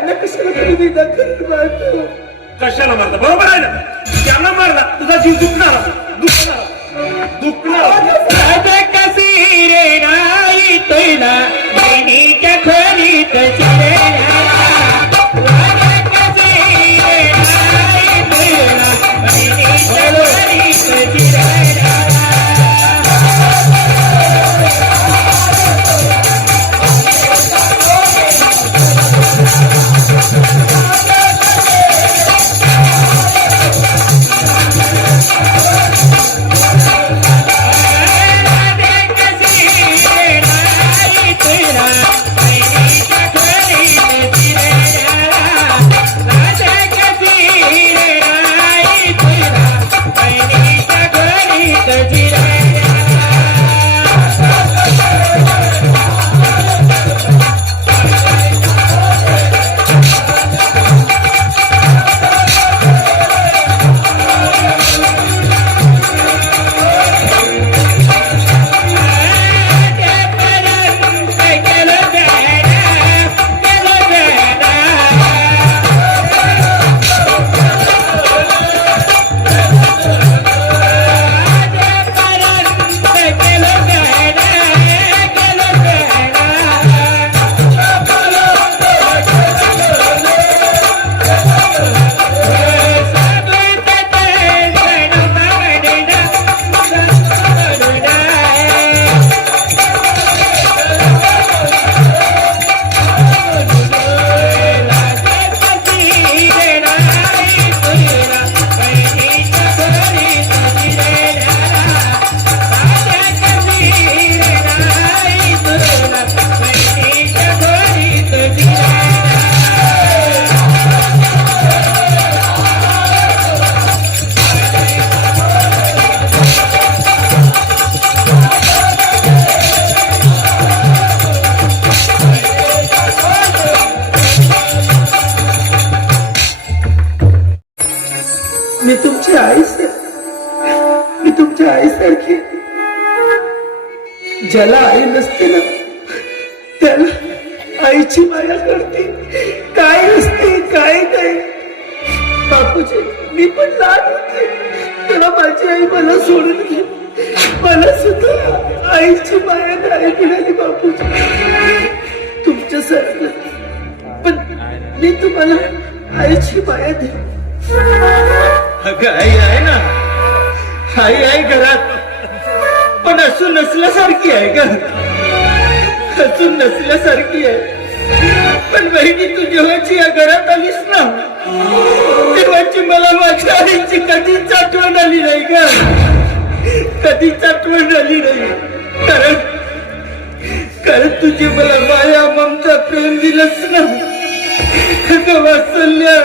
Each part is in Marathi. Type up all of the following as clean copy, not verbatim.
त्यांना कशाला तुम्ही विदा करणार? कशाला मारला? बरोबर आहे ना, त्यांना मारला तुझा जीव दुखणार कशी रे नाही तुला बहिणीच्या खोलीत मी तुमच्या आईसारखी. ज्याला आई नसते ना त्याला आईची माया करते. काय असते काय काय. बापूजी मी पण लहान होते तेव्हा माझी आई मला सोडून गेली. मला सुद्धा आईची माया नाही मिळाली बापूजी तुमच्यासारखं. पण मी तुम्हाला आईची माया दे. आई आहे ना, आई आहे घरात, पण असून नसल्यासारखी आहे का? असून नसल्यासारखी आहे. पण बहिणी तू जेव्हाची या घरात आलीस ना तेव्हाची मला माझ्या आईची कधीच आठवण आली नाही का? कधीच आठवण आली नाही. कारण तुझी मला माया ममता प्रेम दिलंच ना. वात्सल्य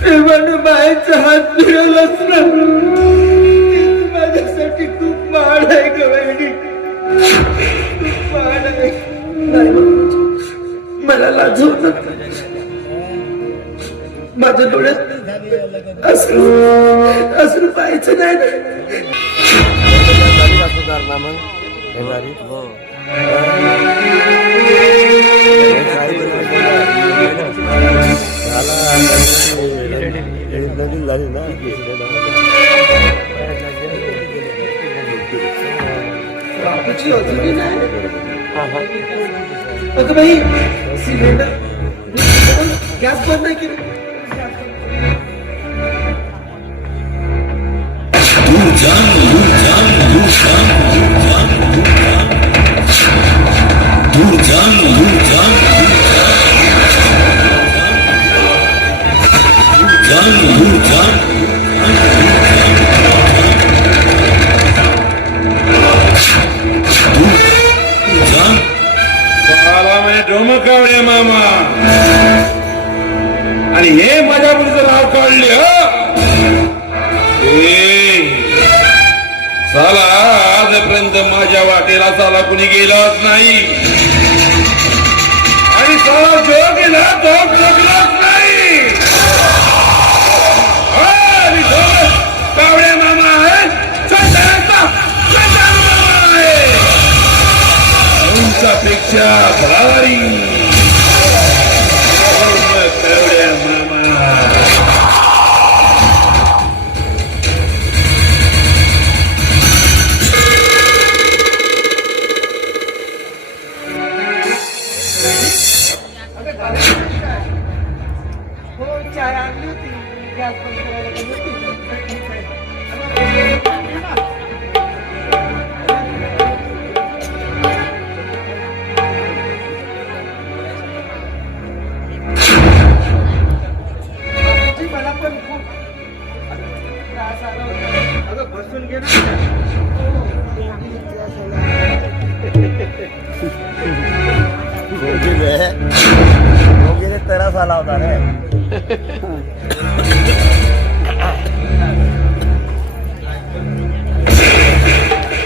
प्रेमानं मायेचा हात फिरवलाच ना. माझ्यासाठी खूप महान आहे ग बहिणी, खूप महान आहे. मला लाजवू नका. माझ्या डोळ्यात असं पाहायचं नाही ना. बापूची अजूनही नाही. अगं बाई सिलेंडर गॅस बंद नाही केली. डोमकावडे मामा आणि हे माझ्या मुलीचं नाव काढले. साला आजपर्यंत माझ्या वाटेला साला कुणी गेलाच नाही आणि साला जो गेला तो जगलाच नाही. कावडे मामा आहे, मामा आहे तुमच्यापेक्षा भरारी. हो चाय आणली होती गॅस बंद करायला गेली होती. ठीक आहे. बापूजी, मला पण खूप त्रास आला होता. अगं बसून घे ना. वगैरे त्रास आला होता रे.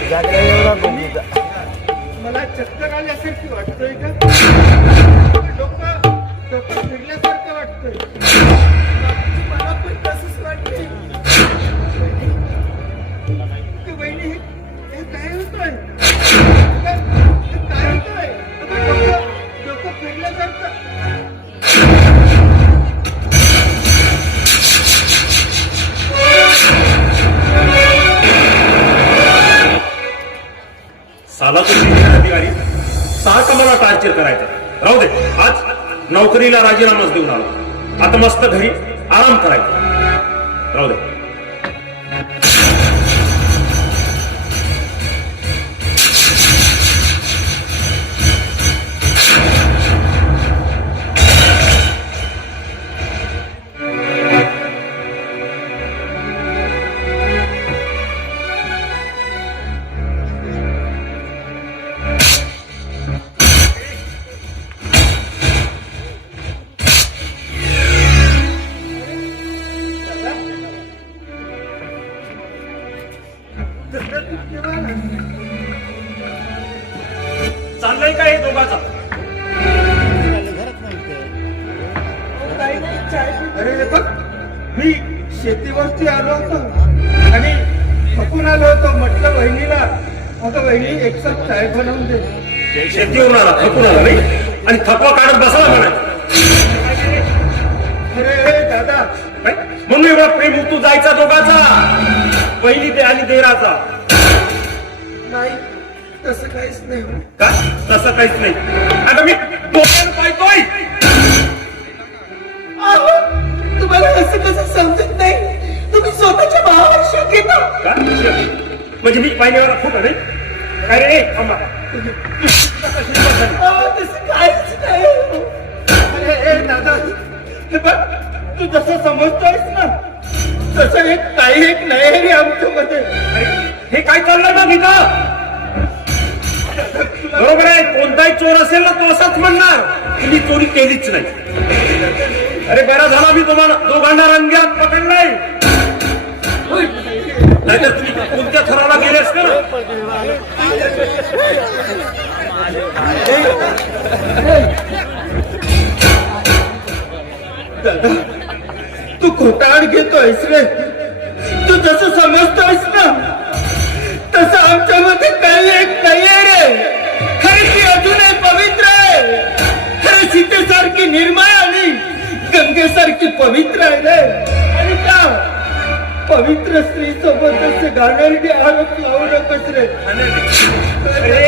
जागल्या एवढा गोगीचा. मला चक्कर आल्यासारखी वाटतोय का? डोकं फिरल्यासारखं वाटतंय. मला पण तसंच वाटतंय. वहिनी हे काय होतंय? हे काय होतंय? डोकं फिरल्यासारखं. साला तुम्ही अधिकारी सारखं मला टार्चर करायचं. राहू दे, आज नोकरीला राजीनामाच देऊन आलो. आता मस्त घरी आराम करायचा. राहू दे. चाललंय का हे दोघाचा? काही नाही, चाय पी. अरे हे बघ, मी शेतीवरती आलो होतो आणि थकून आलो होतो. म्हटलं बहिणीला, अगं बहिणी एक कप चाय बनवून दे. शेतीवरून आला, थकून आला नाही आणि थकवा काढत बसला म्हणा. अरे दादा, म्हणून एवढा प्रेम तू जायचा दोघाचा, पहिली ते आणि देराचा. नाही, तसं काहीच नाही होत. का तसं काहीच नाही. आता मी डोक्यावर पाहतोय. अहो, तुम्हाला असं कसं समजत नाही? तुम्ही स्वतःच्या भावावर शक घेता. का म्हणजे मी पाहिल्यावर खूप नाही. अरे थांबा. अहो, तसं काहीच नाही. अरे ए दादा, हे बघ, तू जसं समजतोयस ना तसं एक नाही रे आमच्यामध्ये. अरे, हे काय चाललंय ना गीता? बरोबर आहे, कोणताही चोर असेल ना तो असाच म्हणणार की मी चोरी केलीच नाही. अरे बरा झाला मी तुम्हाला दोघांना रंग्यात पकडलाय. नाहीतर तुम्ही कोणत्या थराला गेले असते ना. दादा, तू खोटाड घेतोयस रे. तू जसं समजतोयस ना तसं आमच्यामध्ये काही एक नाहीये रे. खरं ती अजूनही पवित्र आहे. खरं सीतेसारखी निर्मळ आणि गंगेसारखी पवित्र आहे रे. आणि का पवित्र स्त्री सोबत असे घाणेरडे आरोप लावू नकोस रे. अरे